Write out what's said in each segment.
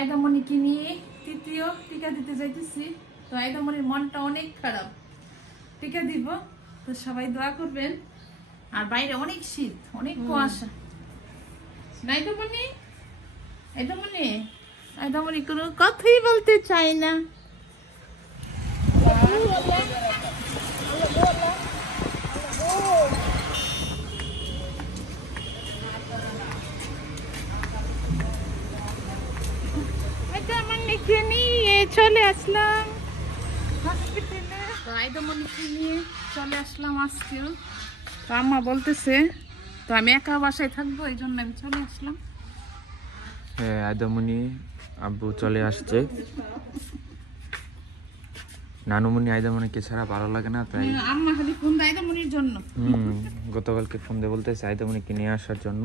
আয়দামণিকে নিয়ে তৃতীয় টিকা দিতে যাইতেছি। তো আয়দামণির মনটা অনেক খারাপ, টিকা দিব, তো সবাই দোয়া করবেন। আর বাইরে অনেক শীত, অনেক কুয়াশা। আয়দামণি আয়দামণি আয়দামণি কোনো কথাই বলতে চায় না। নিয়ে চলে আসলাম হসপিটালে। তো আয়দামণিকে নিয়ে চলে আসলাম আজকেও। তো আম্মা বলতেছে তো আমি একা বাসায় থাকবো, এই জন্য আমি চলে আসলাম। হ্যাঁ, আয়দামণি আব্বু চলে আসছে। নানুমণি আয়দামণিকে ছাড়া ভালো লাগে না, তাই আম্মা খালি ফোন দেয় আয়দামণির জন্য। গতকালকে ফোন দিয়ে বলতেছে আয়দামণিকে নিয়ে আসার জন্য,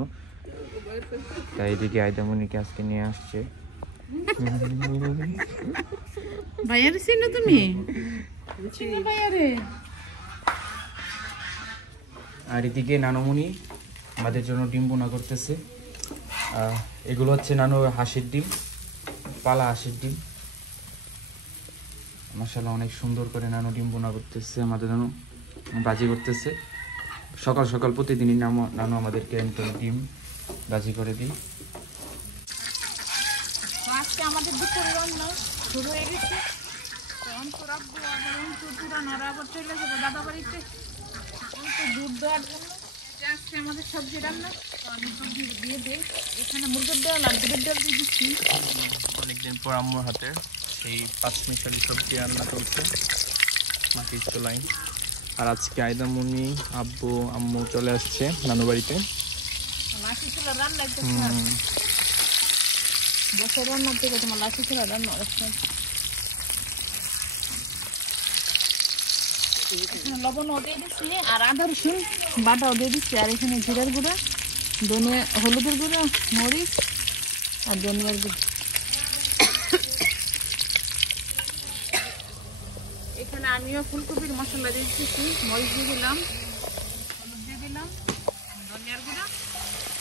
তাই এদিকে আয়দামণিকে আজকে নিয়ে আসছে। ভাইয়ারে চিনো তুমি? চিনো ভাইয়ারে? আর এদিকে নানুমণি আমাদের জন্য ডিম বোনা করতেছে। এগুলো হচ্ছে নানু হাঁসের ডিম, পালা হাঁসের ডিম। মাশাআল্লাহ অনেক সুন্দর করে নানু ডিম বোনা করতেছে, আমাদের নানু ভাজি করতেছে। সকাল সকাল প্রতিদিনই নানু আমাদেরকে ডিম ভাজি করে দিই। আজকে আমাদের দুপুরে রান্না শুরু হয়ে গেছে। চলে যাবো দাদা বাড়িতে দুধ দেওয়ার জন্য। আজকে আমাদের সবজি রান্না, তো আমি সবজি দিয়ে দিই। এখানে মুরগির ডাল আর দুধের ডাল দিয়ে দিচ্ছি। অনেকদিন পর আম্মুর হাতে সেই পাঁচমিশালি সবজি রান্না চলছে মাটির চুলায়। আর আজকে আয়দামণি আব্বু আম্মু চলে আসছে নানু বাড়িতে। মাটির চুলা রান্না বছর রান্নার থেকে তোমার লাঠি চুলা রান্না হচ্ছে। এখানে লবণও দিয়ে দিচ্ছি আর আদা রসুন বাটাও দিয়ে দিচ্ছি। আর এখানে জিরার গুঁড়া, ধনিয়া, হলুদের গুঁড়া, মরিচ আর ধনিয়ার গুঁড়া। এখানে আমিও ফুলকপির মশলা দিয়ে দিচ্ছি। মরিচ দিয়ে দিলাম, হলুদ দিয়ে দিলাম, ধনিয়ার গুঁড়া,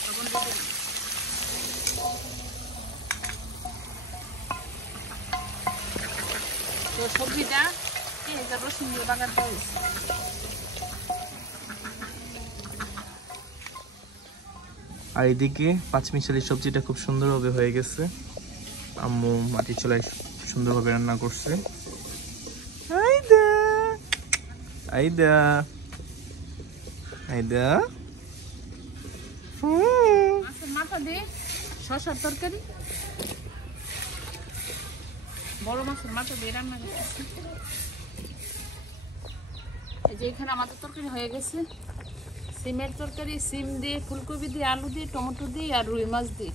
লবণ দিয়ে দিলাম। তো সবজিটা রসুন দিয়ে বাগার দেওয়া হয়েছে। আর এদিকে পাঁচমিশালি সবজিটা খুব সুন্দরভাবে হয়ে গেছে। আম্মু মাটির চুলায় সুন্দরভাবে রান্না করছে। আইদা আইদা আইদা মাছের মাথা দিয়ে শসার তরকারি, বড় মাছের মাথা দিয়ে রান্না করতেছি। এই যে এখানে আমাদের তরকারি হয়ে গেছে। সিমের তরকারি, সিম দিয়ে, ফুলকপি দিয়ে, আলু দিয়ে, টমেটো দিয়ে আর রুই মাছ দিয়ে।